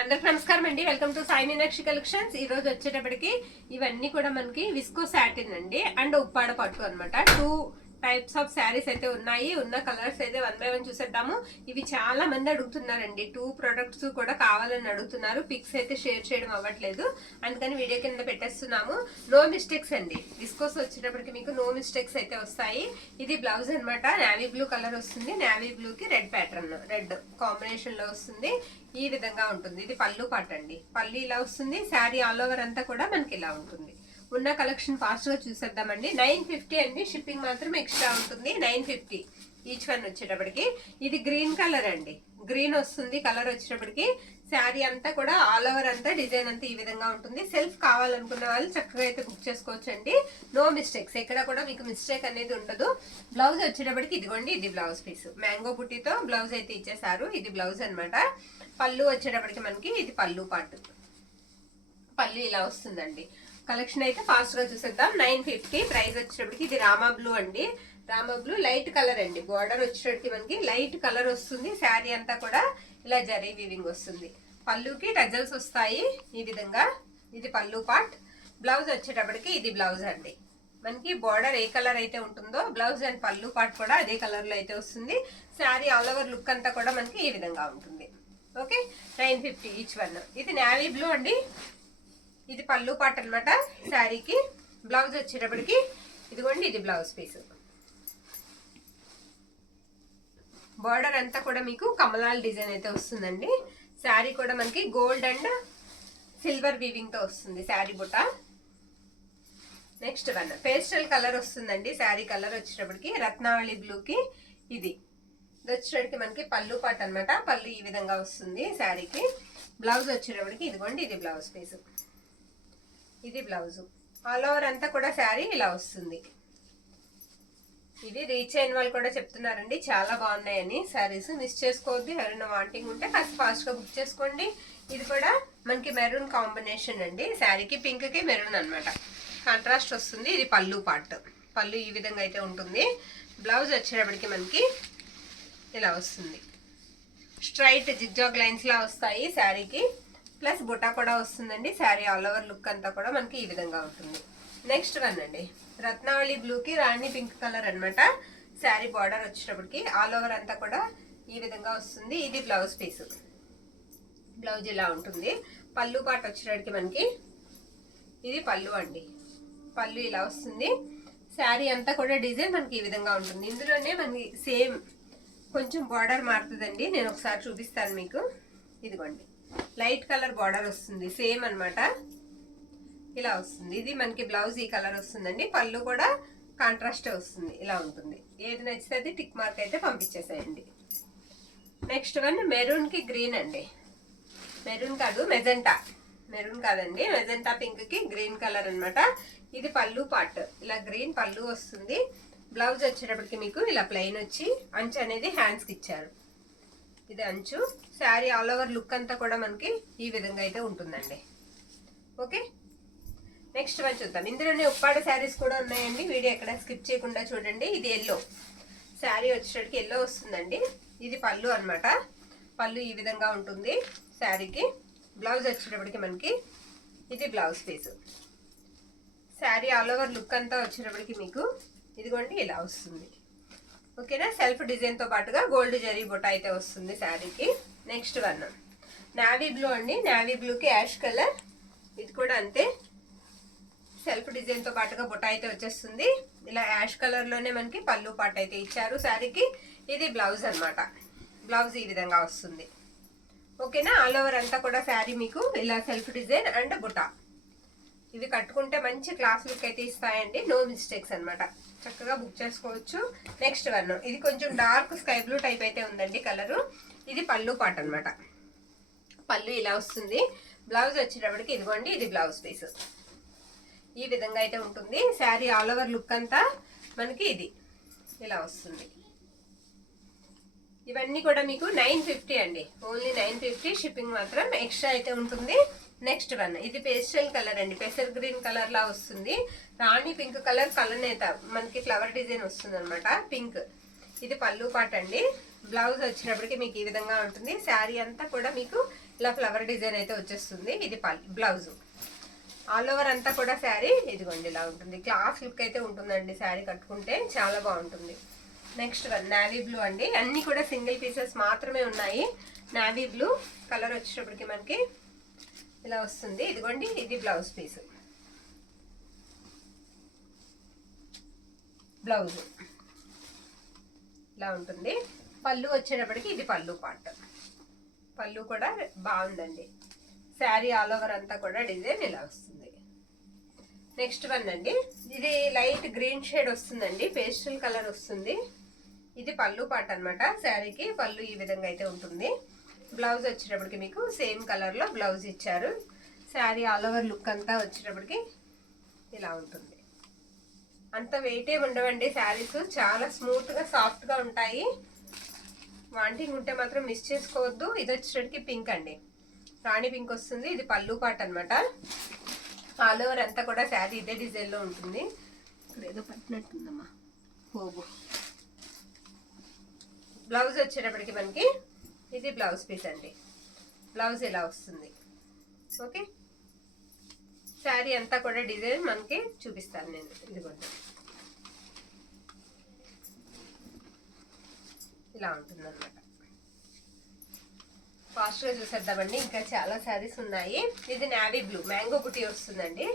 అందరికి నమస్కారం అండి. Welcome to Sai Meenakshi collections. ఈ రోజు వచ్చేటప్పటికి ఇవన్నీ కూడా మనకి విస్కో సాటిన్ అండి అండ్ ఉప్పాడ పట్టు అన్నమాట. 2 టైప్స్ ఆఫ్ శారీస్ అయితే ఉన్నాయి. ఉన్న కలర్స్ అయితే 1 by 1 చూసేద్దాము. ఇవి చాలా మంది అడుగుతున్నారండి. 2 ప్రొడక్ట్స్ కూడా కావాలని అడుగుతున్నారు. పిక్స్ అయితే షేర్ చేయడం అవ్వట్లేదు, అందుకని వీడియో కింద పెట్టేస్తున్నాము. నో మిస్టేక్స్ అండి. విస్కోస్ వచ్చేటప్పటికి మీకు నో మిస్టేక్స్ అయితే వస్తాయి. ఇది బ్లౌజ్ అనమాట. నావీ బ్లూ కలర్ వస్తుంది. నావీ బ్లూ కి రెడ్ ప్యాటర్న్, రెడ్ కాంబినేషన్ లో వస్తుంది. ఈ విధంగా ఉంటుంది. ఇది పళ్ళు పాట అండి. పళ్ళు ఇలా వస్తుంది. శారీ ఆల్ ఓవర్ అంతా కూడా మనకి ఇలా ఉంటుంది. ఉన్న కలెక్షన్ ఫాస్ట్ గా చూసేద్దామండి. 950 అండి. షిప్పింగ్ మాత్రం ఎక్స్ట్రా ఉంటుంది. 950 ఈచ్ వన్ వచ్చేటప్పటికి. ఇది గ్రీన్ కలర్ అండి. గ్రీన్ వస్తుంది కలర్ వచ్చేటప్పటికి. శారీ అంతా కూడా ఆల్ ఓవర్ అంతా డిజైన్ అంతా ఈ విధంగా ఉంటుంది. సెల్ఫ్ కావాలనుకున్న వాళ్ళు చక్కగా అయితే బుక్ చేసుకోవచ్చు అండి. నో మిస్టేక్స్, ఎక్కడ కూడా మీకు మిస్టేక్ అనేది ఉండదు. బ్లౌజ్ వచ్చేటప్పటికి ఇదిగోండి, ఇది బ్లౌజ్ పీస్. మ్యాంగో బుట్టితో బ్లౌజ్ అయితే ఇచ్చేసారు. ఇది బ్లౌజ్ అనమాట. పళ్ళు వచ్చేటప్పటికి మనకి ఇది పళ్ళు పాటు. పళ్ళు ఇలా వస్తుందండి. కలెక్షన్ అయితే ఫాస్ట్ గా చూసేద్దాం. 950 ప్రైస్ వచ్చేటప్పటికి. ఇది రామా బ్లూ అండి. రామా బ్లూ లైట్ కలర్ అండి. బార్డర్ వచ్చేటప్పటికి మనకి లైట్ కలర్ వస్తుంది. శారీ అంతా కూడా ఇలా జరీ వీవింగ్ వస్తుంది. పళ్ళుకి టజల్స్ వస్తాయి ఈ విధంగా. ఇది పళ్ళు పార్ట్. బ్లౌజ్ వచ్చేటప్పటికి ఇది బ్లౌజ్ అండి. మనకి బార్డర్ ఏ కలర్ అయితే ఉంటుందో బ్లౌజ్ అండ్ పళ్ళు పార్ట్ కూడా అదే కలర్ లో అయితే వస్తుంది. శారీ ఆల్ ఓవర్ లుక్ అంతా కూడా మనకి ఈ విధంగా ఉంటుంది. Okay, 950 each one. ఇది నావీ బ్లూ అండి. ఇది పళ్ళు పాట అనమాట శారీకి. బ్లౌజ్ వచ్చేటప్పటికి ఇదిగోండి, ఇది బ్లౌజ్ పీస్. బార్డర్ అంతా కూడా మీకు కమలాల డిజైన్ అయితే వస్తుందండి. శారీ కూడా మనకి గోల్డ్ అండ్ సిల్వర్ వీవింగ్ తో వస్తుంది శారీ బుట్ట. నెక్స్ట్ వన్ పేస్టల్ కలర్ వస్తుందండి. శారీ కలర్ వచ్చేటప్పటికి రత్నావళి బ్లూకి ఇది వచ్చేటప్పటికి మనకి పళ్ళు పాట అనమాట. పళ్ళు ఈ విధంగా వస్తుంది శారీకి. బ్లౌజ్ వచ్చేటప్పటికి ఇదిగోండి, ఇది బ్లౌజ్ పీస్. ఇది బ్లౌజ్. ఆల్ ఓవర్ అంతా కూడా శారీ ఇలా వస్తుంది. ఇది రీచ్ అయిన వాళ్ళు కూడా చెప్తున్నారండి చాలా బాగున్నాయని. శారీస్ మిస్ చేసుకోవద్దు. ఎవరైనా వాంటింగ్ ఉంటే కాస్త ఫాస్ట్ గా బుక్ చేసుకోండి. ఇది కూడా మనకి మెరూన్ కాంబినేషన్ అండి. శారీకి పింక్ కి మెరూన్ అనమాట, కాంట్రాస్ట్ వస్తుంది. ఇది పళ్ళు పార్ట్. పళ్ళు ఈ విధంగా అయితే ఉంటుంది. బ్లౌజ్ వచ్చేటప్పటికి మనకి ఇలా వస్తుంది. స్ట్రైట్ జిగ్జాగ్ లైన్స్ లా వస్తాయి శారీకి. ప్లస్ బుటా కూడా వస్తుందండి. శారీ ఆల్ ఓవర్ లుక్ అంతా కూడా మనకి ఈ విధంగా ఉంటుంది. నెక్స్ట్ వన్ అండి, రత్నావళి బ్లూకి రాణి పింక్ కలర్ అనమాట. శారీ బార్డర్ వచ్చేటప్పటికి ఆల్ ఓవర్ అంతా కూడా ఈ విధంగా వస్తుంది. ఇది బ్లౌజ్ పీస్. బ్లౌజ్ ఇలా ఉంటుంది. పళ్ళు పాట వచ్చేటప్పటికి మనకి ఇది పళ్ళు అండి. పళ్ళు ఇలా వస్తుంది. శారీ అంతా కూడా డిజైన్ మనకి ఈ విధంగా ఉంటుంది. ఇందులోనే మనకి సేమ్ కొంచెం బార్డర్ మారుతుందండి. నేను ఒకసారి చూపిస్తాను మీకు. ఇదిగోండి, లైట్ కలర్ బార్డర్ వస్తుంది సేమ్ అన్నమాట. ఇలా వస్తుంది. ఇది మనకి బ్లౌజ్ ఈ కలర్ వస్తుందండి. పళ్ళు కూడా కాంట్రాస్ట్ వస్తుంది. ఇలా ఉంటుంది. ఏది నచ్చితే అది టిక్ మార్క్ అయితే పంపించేసేయండి. నెక్స్ట్ వన్ మెరూన్ కి గ్రీన్ అండి. మెరూన్ కాదు, మెజెంటా. మెరూన్ కాదండి, మెజెంటా పింక్ కి గ్రీన్ కలర్ అన్నమాట. ఇది పళ్ళు పార్ట్. ఇలా గ్రీన్ పళ్ళు వస్తుంది. బ్లౌజ్ వచ్చేటప్పటికి మీకు ఇలా ప్లెయిన్ వచ్చి అంచు అనేది హ్యాండ్స్ కి ఇచ్చారు. ఇది అంచు. శారీ ఆల్ ఓవర్ లుక్ అంతా కూడా మనకి ఈ విధంగా అయితే ఉంటుందండి. ఓకే, నెక్స్ట్ వన్ చూద్దాం. ఇందులోనే ఉప్పాడ శారీస్ కూడా ఉన్నాయండి. వీడియో ఎక్కడ స్కిప్ చేయకుండా చూడండి. ఇది ఎల్లో శారీ వచ్చేటప్పటికి ఎల్లో వస్తుందండి. ఇది పళ్ళు అనమాట. పళ్ళు ఈ విధంగా ఉంటుంది శారీకి. బ్లౌజ్ వచ్చేటప్పటికి మనకి ఇది blouse piece. Sari all over look అంతా వచ్చేటప్పటికి మీకు ఇదిగోండి ఇలా వస్తుంది. ఓకేనా, సెల్ఫ్ డిజైన్ తో పాటుగా గోల్డ్ జరీ బొటా అయితే వస్తుంది శారీకి. నెక్స్ట్ వన్ నావీ బ్లూ అండి. నావీ బ్లూకి యాష్ కలర్. ఇది కూడా అంతే, సెల్ఫ్ డిజైన్ తో పాటుగా బొటా అయితే వచ్చేస్తుంది. ఇలా యాష్ కలర్ లోనే మనకి పళ్ళు పాట అయితే ఇచ్చారు శారీకి. ఇది బ్లౌజ్ అనమాట. బ్లౌజ్ ఈ విధంగా వస్తుంది. ఓకేనా, ఆల్ ఓవర్ అంతా కూడా శారీ మీకు ఇలా సెల్ఫ్ డిజైన్ అండ్ బుటా. ఇవి కట్టుకుంటే మంచి క్లాస్ లుక్ అయితే ఇస్తాయండి. నో మిస్టేక్స్ అనమాట. చక్కగా బుక్ చేసుకోవచ్చు. నెక్స్ట్ వన్ ఇది కొంచెం డార్క్ స్కై బ్లూ టైప్ అయితే ఉందండి కలరు. ఇది పళ్ళు పాట అనమాట. పళ్ళు ఇలా వస్తుంది. బ్లౌజ్ వచ్చేటప్పటికి ఇదిగోండి, ఇది బ్లౌజ్ పీస్. ఈ విధంగా అయితే ఉంటుంది. శారీ ఆల్ ఓవర్ లుక్ అంతా మనకి ఇది ఇలా వస్తుంది. ఇవన్నీ కూడా మీకు 950 అండి. ఓన్లీ 950. షిప్పింగ్ మాత్రం ఎక్స్ట్రా అయితే ఉంటుంది. నెక్స్ట్ వన్ ఇది పేస్టల్ కలర్ అండి. పెసర్ గ్రీన్ కలర్ లా వస్తుంది. రాణి పింక్ కలర్ కలనేత మనకి ఫ్లవర్ డిజైన్ వస్తుంది అనమాట. పింక్. ఇది పళ్ళు పాట అండి. బ్లౌజ్ వచ్చినప్పటికి మీకు ఈ విధంగా ఉంటుంది. శారీ అంతా కూడా మీకు ఇలా ఫ్లవర్ డిజైన్ అయితే వచ్చేస్తుంది. ఇది బ్లౌజ్. ఆల్ ఓవర్ అంతా కూడా శారీ ఇదిగోండి ఇలా ఉంటుంది. క్లాస్ లుక్ అయితే ఉంటుందండి శారీ కట్టుకుంటే, చాలా బాగుంటుంది. నెక్స్ట్ వన్ నావీ బ్లూ అండి. అన్నీ కూడా సింగిల్ పీసెస్ మాత్రమే ఉన్నాయి. నావీ బ్లూ కలర్ వచ్చేటప్పటికి మనకి ఇలా వస్తుంది. ఇదిగోండి ఇది బ్లౌజ్ పీస్. బ్లౌజ్ ఇలా ఉంటుంది. పళ్ళు వచ్చేటప్పటికి ఇది పళ్ళు పార్ట్. పళ్ళు కూడా బాగుందండి. శారీ ఆల్ ఓవర్ అంతా కూడా డిజైన్ ఇలా వస్తుంది. నెక్స్ట్ వన్ అండి, ఇది లైట్ గ్రీన్ షేడ్ వస్తుందండి, పేస్టల్ కలర్ వస్తుంది. ఇది పళ్ళు పార్ట్ అనమాట. శారీకి పళ్ళు ఈ విధంగా అయితే ఉంటుంది. బ్లౌజ్ వచ్చేటప్పటికి మీకు సేమ్ కలర్లో బ్లౌజ్ ఇచ్చారు. శారీ ఆల్ ఓవర్ లుక్ అంతా వచ్చేటప్పటికి ఇలా ఉంటుంది. అంత వెయిటే ఉండవండి శారీస్, చాలా స్మూత్గా సాఫ్ట్గా ఉంటాయి. వాంటింగ్ ఉంటే మాత్రం మిస్ చేసుకోవద్దు. ఇది వచ్చేటప్పటికి పింక్ అండి, రాణి పింక్ వస్తుంది. ఇది పళ్ళు పార్ట్ అనమాట. ఆల్ ఓవర్ అంతా కూడా శారీ ఇదే డిజైన్లో ఉంటుంది. ఇక్కడ ఏదో పట్టినట్టుందమ్మా పోగు. బ్లౌజ్ వచ్చేటప్పటికి మనకి ఇది బ్లౌజ్ పీస్ అండి. బ్లౌజ్ ఇలా వస్తుంది. ఓకే, శారీ అంతా కూడా డిజైన్ మనకి చూపిస్తాను నేను. ఇదిగోండి ఇలా ఉంటుంది అనమాట. ఫాస్ట్గా చూసేద్దామండి, ఇంకా చాలా శారీస్ ఉన్నాయి. ఇది నావీ బ్లూ మ్యాంగో బుటీ వస్తుందండి.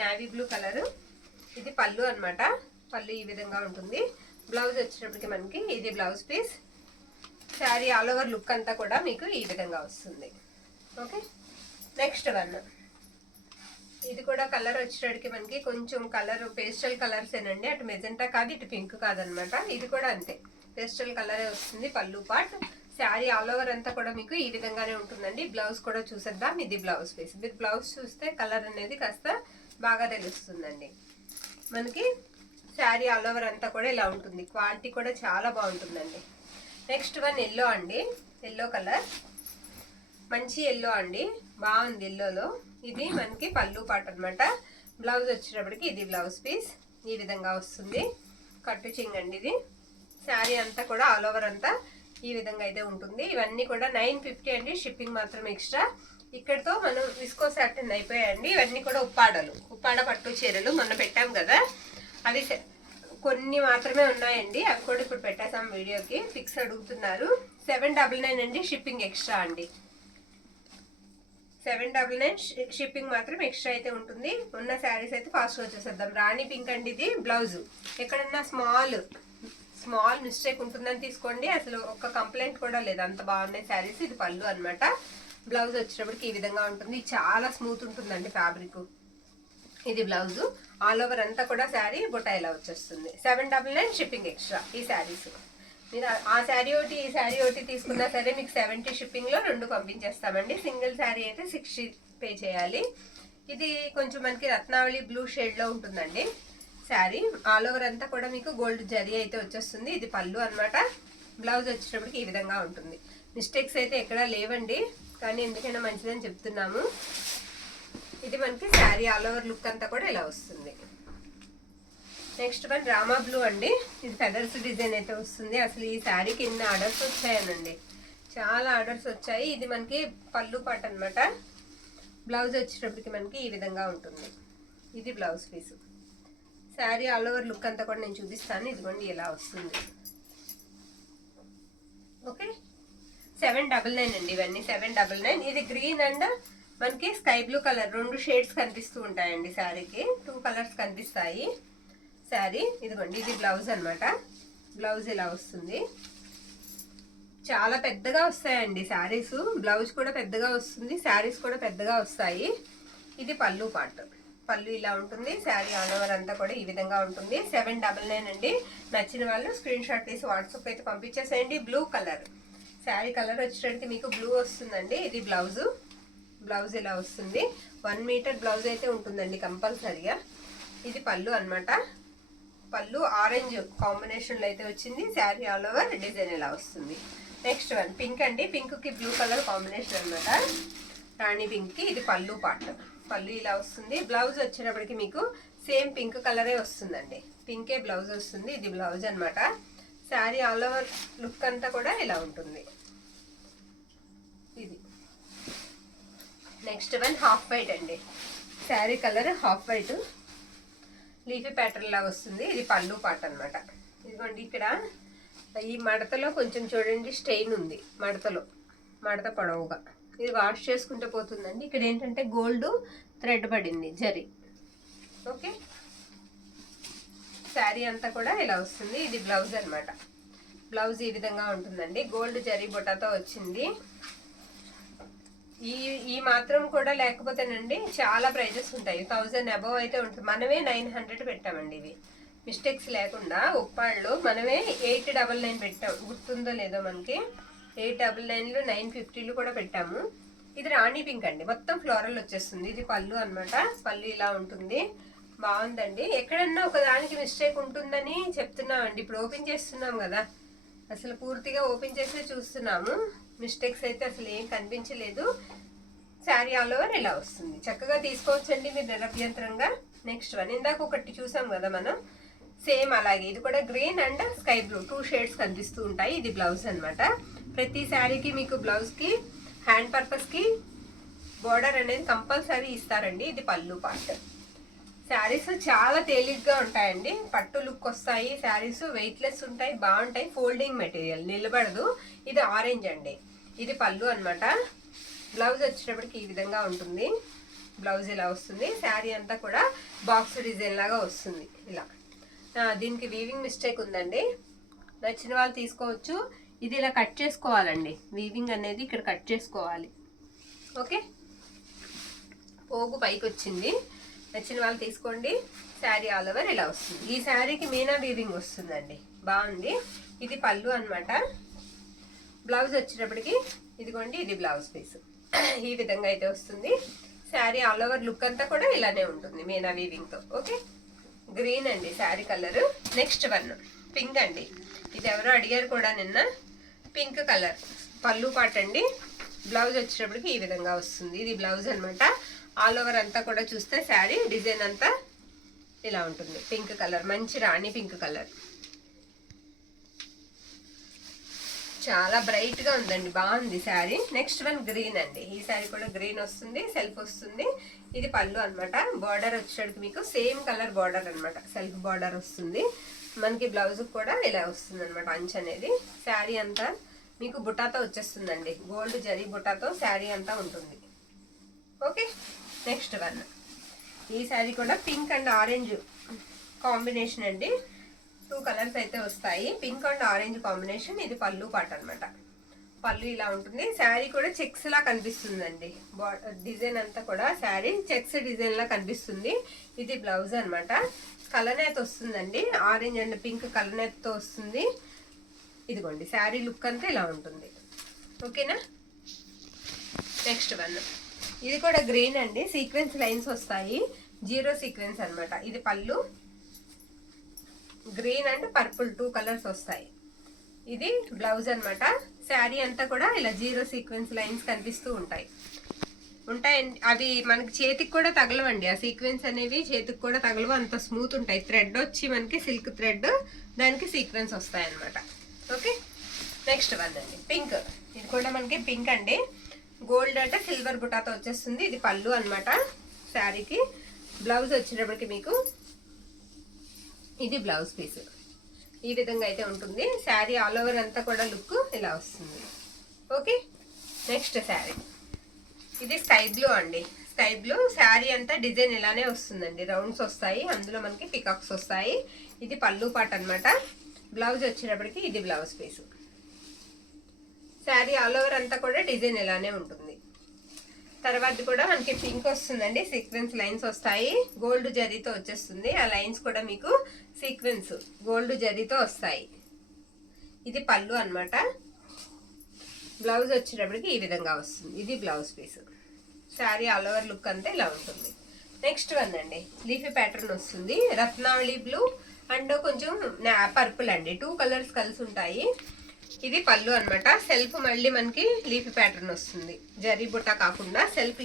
Navy blue colour. ఇది పళ్ళు అనమాట. పళ్ళు ఈ విధంగా ఉంటుంది. బ్లౌజ్ వచ్చేటప్పటికి మనకి ఇది blouse piece. Sari all over look అంతా కూడా మీకు ఈ విధంగా వస్తుంది. Okay, next one. ఇది కూడా కలర్ వచ్చేటప్పటికి మనకి కొంచెం కలర్ పేస్టల్ కలర్స్ ఏనండి. అటు మెజెంటా కాదు, ఇటు పింక్ కాదనమాట. ఇది కూడా అంతే, పేస్టల్ కలరే వస్తుంది. పళ్ళు పార్ట్. శారీ ఆల్ ఓవర్ అంతా కూడా మీకు ఈ విధంగానే ఉంటుందండి. బ్లౌజ్ కూడా చూసేద్దాం. ఇది బ్లౌజ్ పీస్. మీరు బ్లౌజ్ చూస్తే కలర్ అనేది కాస్త బాగా తెలుస్తుందండి మనకి. శారీ ఆల్ ఓవర్ అంతా కూడా ఇలా ఉంటుంది. క్వాలిటీ కూడా చాలా బాగుంటుందండి. నెక్స్ట్ వన్ ఎల్లో అండి. ఎల్లో కలర్, మంచి ఎల్లో అండి, బాగుంది ఎల్లోలో. ఇది మనకి పళ్ళు పార్ట్ అనమాట. బ్లౌజ్ వచ్చేటప్పటికి ఇది బ్లౌజ్ పీస్ ఈ విధంగా వస్తుంది. కట్టు చింగండి ఇది. శారీ అంతా కూడా ఆల్ ఓవర్ అంతా ఈ విధంగా అయితే ఉంటుంది. ఇవన్నీ కూడా 950 అండి. షిప్పింగ్ మాత్రం ఎక్స్ట్రా. ఇక్కడితో మనం విస్కో సాటిన్ అయిపోయాయండి. ఇవన్నీ కూడా ఉప్పాడ పట్టు చీరలు మొన్న పెట్టాం కదా, అవి కొన్ని మాత్రమే ఉన్నాయండి. అవి కూడా ఇప్పుడు పెట్టేసాం వీడియోకి. ఫిక్స్ అడుగుతున్నారు. 799 అండి, షిప్పింగ్ ఎక్స్ట్రా అండి. 799 షిప్పింగ్ మాత్రం ఎక్స్ట్రా అయితే ఉంటుంది. ఉన్న శారీస్ అయితే ఫాస్ట్గా వచ్చేసేద్దాం. రాణి పింక్ అండి. ఇది బ్లౌజ్. ఎక్కడన్నా స్మాల్ మిస్టేక్ ఉంటుందని తీసుకోండి. అసలు ఒక్క కంప్లైంట్ కూడా లేదు, అంత బాగున్నాయి శారీస్. ఇది పళ్ళు అనమాట. బ్లౌజ్ వచ్చేటప్పటికి ఈ విధంగా ఉంటుంది. చాలా స్మూత్ ఉంటుందండి ఫ్యాబ్రిక్. ఇది బ్లౌజ్. ఆల్ ఓవర్ అంతా కూడా శారీ బుట్ట ఇలా వచ్చేస్తుంది. 799 షిప్పింగ్ ఎక్స్ట్రా ఈ శారీస్. మీరు ఆ శారీ ఒకటి ఈ శారీ ఒకటి తీసుకున్నా సరే మీకు 70 షిప్పింగ్లో 2 పంపించేస్తామండి. సింగిల్ శారీ అయితే 60 పే చేయాలి. ఇది కొంచెం మనకి రత్నావళి బ్లూ షేడ్లో ఉంటుందండి శారీ. ఆల్ ఓవర్ అంతా కూడా మీకు గోల్డ్ జరీ అయితే వచ్చేస్తుంది. ఇది పళ్ళు అనమాట. బ్లౌజ్ వచ్చేటప్పటికి ఈ విధంగా ఉంటుంది. మిస్టేక్స్ అయితే ఎక్కడా లేవండి, కానీ ఎందుకైనా మంచిదని చెప్తున్నాము. ఇది మనకి శారీ ఆల్ ఓవర్ లుక్ అంతా కూడా ఇలా వస్తుంది. నెక్స్ట్ వన్ రామా బ్లూ అండి. ఇది ఫెదర్స్ డిజైన్ అయితే వస్తుంది. అసలు ఈ శారీకి ఎన్ని ఆర్డర్స్ వచ్చాయనండి, చాలా ఆర్డర్స్ వచ్చాయి. ఇది మనకి పళ్ళు పాట అనమాట. బ్లౌజ్ వచ్చేటప్పటికి మనకి ఈ విధంగా ఉంటుంది. ఇది blouse piece. Sari all over look అంతా కూడా నేను చూపిస్తాను. ఇదిగోండి ఇలా వస్తుంది. ఓకే, 799 అండి ఇవన్నీ. 799. ఇది గ్రీన్ అండ్ మనకి స్కై బ్లూ కలర్ 2 షేడ్స్ కనిపిస్తూ ఉంటాయండి శారీకి. 2 కలర్స్ కనిపిస్తాయి శారీ. ఇదిగోండి ఇది బ్లౌజ్ అనమాట. బ్లౌజ్ ఇలా వస్తుంది. చాలా పెద్దగా వస్తాయండి శారీస్. బ్లౌజ్ కూడా పెద్దగా వస్తుంది, శారీస్ కూడా పెద్దగా వస్తాయి. ఇది పళ్ళు పార్ట్. పళ్ళు ఇలా ఉంటుంది. శారీ ఆల్ ఓవర్ అంతా కూడా ఈ విధంగా ఉంటుంది. 799 అండి. నచ్చిన వాళ్ళు స్క్రీన్ షాట్ తీసి వాట్సాప్ అయితే పంపించేసేయండి. బ్లూ కలర్ శారీ కలర్ వచ్చేటప్పటికి మీకు బ్లూ వస్తుందండి. ఇది బ్లౌజు. బ్లౌజ్ ఇలా వస్తుంది. 1 మీటర్ బ్లౌజ్ అయితే ఉంటుందండి కంపల్సరిగా. ఇది పళ్ళు అనమాట. పళ్ళు ఆరెంజ్ కాంబినేషన్లో అయితే వచ్చింది. శారీ ఆల్ ఓవర్ డిజైన్ ఇలా వస్తుంది. నెక్స్ట్ వన్ పింక్ అండి. పింక్కి బ్లూ కలర్ కాంబినేషన్ అనమాట. రాణి పింక్కి ఇది పళ్ళు పార్ట్. పళ్ళు ఇలా వస్తుంది. బ్లౌజ్ వచ్చేటప్పటికి మీకు సేమ్ పింక్ కలరే వస్తుందండి. పింకే బ్లౌజ్ వస్తుంది. ఇది బ్లౌజ్ అనమాట. శారీ ఆల్ ఓవర్ లుక్ అంతా కూడా ఇలా ఉంటుంది. ఇది నెక్స్ట్ వన్ హాఫ్ వైట్ అండి. Sari colour half white leafy pattern లాగా వస్తుంది. ఇది పళ్ళు పాట అనమాట. ఇదిగోండి ఇక్కడ ఈ మడతలో కొంచెం చూడండి స్టెయిన్ ఉంది, మడత పొడవుగా. ఇది వాష్ చేసుకుంటే పోతుందండి. ఇక్కడ ఏంటంటే గోల్డ్ థ్రెడ్ పడింది జరీ. ఓకే, శారీ అంతా కూడా ఇలా వస్తుంది. ఇది బ్లౌజ్ అనమాట. బ్లౌజ్ ఈ విధంగా ఉంటుందండి. గోల్డ్ జరీ బొటాతో వచ్చింది. ఈ మాత్రం కూడా లేకపోతేనండి చాలా ప్రైజెస్ ఉంటాయి. 1000 అబవ్ అయితే ఉంటుంది. మనమే 900 పెట్టామండి. ఇవి మిస్టేక్స్ లేకుండా ఉప్పాళ్ళు మనమే 899 పెట్టాం. గుర్తుందో లేదో మనకి 899లు 950లు కూడా పెట్టాము. ఇది రాణి పింక్ అండి. మొత్తం ఫ్లోరల్ వచ్చేస్తుంది. ఇది పళ్ళు అనమాట. పళ్ళు ఇలా ఉంటుంది. బాగుందండి. ఎక్కడన్నా ఒక దానికి మిస్టేక్ ఉంటుందని చెప్తున్నామండి. ఇప్పుడు ఓపెన్ చేస్తున్నాం కదా, అసలు పూర్తిగా ఓపెన్ చేసి చూస్తున్నాము. మిస్టేక్స్ అయితే అసలు ఏం కనిపించలేదు. శారీ ఆల్ ఓవర్ ఇలా వస్తుంది. చక్కగా తీసుకోవచ్చండి మీరు నిరభ్యంతరంగా. నెక్స్ట్ వన్ ఇందాక ఒకటి చూసాం కదా మనం, సేమ్ అలాగే ఇది కూడా green and sky blue 2 shades కనిపిస్తూ ఉంటాయి. ఇది బ్లౌజ్ అనమాట. ప్రతి శారీకి మీకు బ్లౌజ్కి హ్యాండ్ పర్పస్కి బోర్డర్ అనేది కంపల్సరీ ఇస్తారండి. ఇది పళ్ళు పార్ట్. శారీస్ చాలా తేలిగ్గా ఉంటాయండి. పట్టు లుక్ వస్తాయి. శారీస్ వెయిట్లెస్ ఉంటాయి, బాగుంటాయి. ఫోల్డింగ్ మెటీరియల్, నిలబడదు. ఇది ఆరెంజ్ అండి. ఇది పళ్ళు అనమాట. బ్లౌజ్ వచ్చేటప్పటికి ఈ విధంగా ఉంటుంది. బ్లౌజ్ ఇలా వస్తుంది. శారీ అంతా కూడా బాక్స్ డిజైన్ లాగా వస్తుంది ఇలా. దీనికి వీవింగ్ మిస్టేక్ ఉందండి. నచ్చిన వాళ్ళు తీసుకోవచ్చు. ఇది ఇలా కట్ చేసుకోవాలండి. వీవింగ్ అనేది ఇక్కడ కట్ చేసుకోవాలి. ఓకే, పోగు పైకి వచ్చింది. నచ్చిన వాళ్ళు తీసుకోండి. శారీ ఆల్ ఓవర్ ఇలా వస్తుంది. ఈ శారీకి మీనా వీవింగ్ వస్తుందండి. బాగుంది. ఇది పళ్ళు అనమాట. బ్లౌజ్ వచ్చేటప్పటికి ఇదిగోండి, ఇది బ్లౌజ్ పీస్. ఈ విధంగా అయితే వస్తుంది. శారీ ఆల్ ఓవర్ లుక్ అంతా కూడా ఇలానే ఉంటుంది మీనా వీవింగ్తో. ఓకే, గ్రీన్ అండి sari colour. Next one pink అండి. ఇది ఎవరో అడిగారు కూడా నిన్న. పింక్ కలర్ పళ్ళు పాట అండి. బ్లౌజ్ వచ్చేటప్పటికి ఈ విధంగా వస్తుంది. ఇది బ్లౌజ్ అనమాట. ఆల్ ఓవర్ అంతా కూడా చూస్తే శారీ డిజైన్ అంతా ఇలా ఉంటుంది. పింక్ కలర్, మంచి రాణి పింక్ కలర్. చాలా బ్రైట్ గా ఉందండి. బాగుంది శారీ. నెక్స్ట్ వన్ గ్రీన్ అండి. ఈ శారీ కూడా గ్రీన్ వస్తుంది. సెల్ఫ్ వస్తుంది. ఇది పళ్ళు అనమాట. బార్డర్ వచ్చేటికి మీకు సేమ్ కలర్ బార్డర్ అనమాట. సెల్ఫ్ బార్డర్ వస్తుంది. మనకి బ్లౌజ్ కూడా ఇలా వస్తుంది అనమాట. అంచు అనేది. శారీ అంతా మీకు బుటాతో వచ్చేస్తుందండి. గోల్డ్ జరీ బుటాతో శారీ అంతా ఉంటుంది. ఓకే, నెక్స్ట్ వన్ ఈ శారీ కూడా పింక్ అండ్ ఆరెంజ్ కాంబినేషన్ అండి. 2 కలర్స్ అయితే వస్తాయి. Pink and orange combination. ఇది పళ్ళు పాట అనమాట. పళ్ళు ఇలా ఉంటుంది. శారీ కూడా చెక్స్ లా కనిపిస్తుందండి. డిజైన్ అంతా కూడా శారీ చెక్స్ డిజైన్ లా కనిపిస్తుంది. ఇది బ్లౌజ్ అనమాట. కలనేత వస్తుందండి. ఆరెంజ్ అండ్ పింక్ కలనేతతో వస్తుంది. ఇదిగోండి శారీ లుక్ అంతా ఇలా ఉంటుంది. ఓకేనా. నెక్స్ట్ వన్ ఇది కూడా గ్రీన్ అండి. సీక్వెన్స్ లైన్స్ వస్తాయి. 0 సీక్వెన్స్ అనమాట. ఇది పళ్ళు. గ్రీన్ అండ్ పర్పుల్ 2 కలర్స్ వస్తాయి. ఇది బ్లౌజ్ అనమాట. శారీ అంతా కూడా ఇలా 0 సీక్వెన్స్ లైన్స్ కనిపిస్తూ ఉంటాయి. అవి మనకి చేతికి కూడా తగలవండి. ఆ సీక్వెన్స్ అనేవి చేతికి కూడా తగలవు. అంత స్మూత్ ఉంటాయి. థ్రెడ్ వచ్చి మనకి సిల్క్ థ్రెడ్, దానికి సీక్వెన్స్ వస్తాయి అనమాట. ఓకే, నెక్స్ట్ వన్ అండి పింక్. ఇది కూడా మనకి పింక్ అండి. గోల్డ్ అంటే సిల్వర్ బుటాతో వచ్చేస్తుంది. ఇది పళ్ళు అనమాట శారీకి. బ్లౌజ్ వచ్చేటప్పటికి మీకు ఇది బ్లౌజ్ పీస్. ఈ విధంగా అయితే ఉంటుంది. శారీ ఆల్ ఓవర్ అంతా కూడా లుక్ ఇలా వస్తుంది. ఓకే, నెక్స్ట్ శారీ ఇది స్కై బ్లూ అండి. స్కై బ్లూ శారీ అంతా డిజైన్ ఇలానే వస్తుందండి. రౌండ్స్ వస్తాయి. అందులో మనకి పికాక్స్ వస్తాయి. ఇది పళ్ళు పాట అనమాట. బ్లౌజ్ వచ్చేటప్పటికి ఇది blouse piece. Sari all over అంతా కూడా డిజైన్ ఇలానే ఉంటుంది. తర్వాత కూడా మనకి పింక్ వస్తుందండి. సీక్వెన్స్ లైన్స్ వస్తాయి. గోల్డ్ జరీతో వచ్చేస్తుంది. ఆ లైన్స్ కూడా మీకు సీక్వెన్స్ గోల్డ్ జరీతో వస్తాయి. ఇది పళ్ళు అనమాట. బ్లౌజ్ వచ్చేటప్పటికి ఈ విధంగా వస్తుంది. ఇది blouse piece. Sari all over look అంతా ఇలా ఉంటుంది. నెక్స్ట్ వన్ అండి లీఫీ ప్యాటర్న్ వస్తుంది. రత్నావళి బ్లూ అండ్ కొంచెం పర్పుల్ అండి. 2 కలర్స్ కలిసి ఉంటాయి. ఇది పళ్ళు అనమాట. సెల్ఫ్ మళ్ళీ మనకి లీఫీ ప్యాటర్న్ వస్తుంది. జరీ బుట్ట కాకుండా సెల్ఫ్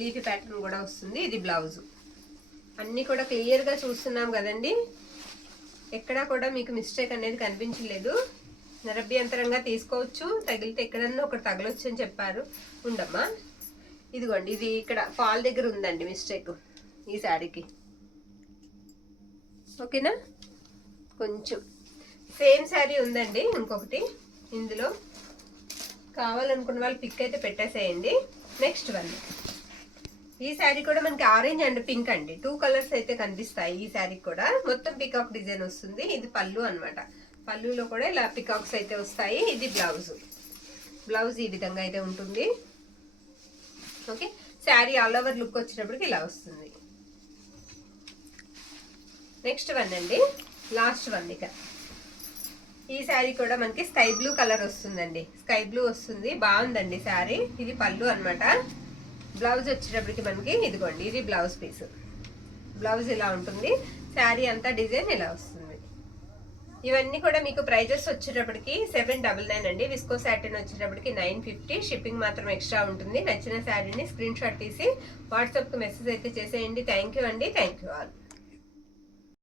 లీఫీ ప్యాటర్న్ కూడా వస్తుంది. ఇది బ్లౌజ్. అన్నీ కూడా క్లియర్గా చూస్తున్నాం కదండి. ఎక్కడా కూడా మీకు మిస్టేక్ అనేది కనిపించలేదు. నిరభ్యంతరంగా తీసుకోవచ్చు. తగిలితే ఎక్కడన్నా ఒకటి తగలొచ్చు అని చెప్పారు. ఉండమ్మా, ఇదిగోండి ఇది ఇక్కడ ఫాల్ దగ్గర ఉందండి మిస్టేక్ ఈ శారీకి. ఓకేనా, కొంచెం సేమ్ శారీ ఉందండి ఇంకొకటి ఇందులో, కావాలనుకున్న వాళ్ళు పిక్ అయితే పెట్టేసేయండి. నెక్స్ట్ వన్, ఈ శారీ కూడా మనకి ఆరెంజ్ అండ్ పింక్ అండి, 2 కలర్స్ అయితే కనిపిస్తాయి. ఈ శారీ కూడా మొత్తం పికాక్ డిజైన్ వస్తుంది. ఇది పళ్ళు అన్నమాట. పళ్ళులో కూడా ఇలా పికాక్స్ అయితే వస్తాయి. ఇది బ్లౌజ్. బ్లౌజ్ ఈ విధంగా అయితే ఉంటుంది. Okay, sari all over look వచ్చినప్పటికి ఇలా వస్తుంది. నెక్స్ట్ వన్ అండి, లాస్ట్ వన్. ఇక ఈ శారీ కూడా మనకి స్కై బ్లూ కలర్ వస్తుందండి. స్కై బ్లూ వస్తుంది, బాగుందండి శారీ. ఇది పళ్ళు అన్నమాట. బ్లౌజ్ వచ్చేటప్పటికి మనకి ఇదిగోండి, ఇది బ్లౌజ్ పీస్. బ్లౌజ్ ఇలా ఉంటుంది. శారీ అంతా డిజైన్ ఇలా వస్తుంది. ఇవన్నీ కూడా మీకు ప్రైజెస్ వచ్చేటప్పటికి 799 అండి. విస్కో సాటిన్ వచ్చేటప్పటికి 950. షిప్పింగ్ మాత్రం ఎక్స్ట్రా ఉంటుంది. నచ్చిన శారీని స్క్రీన్ షాట్ తీసి వాట్సాప్కి మెసేజ్ అయితే చేసేయండి. థ్యాంక్ యూ అండి. Thank you all.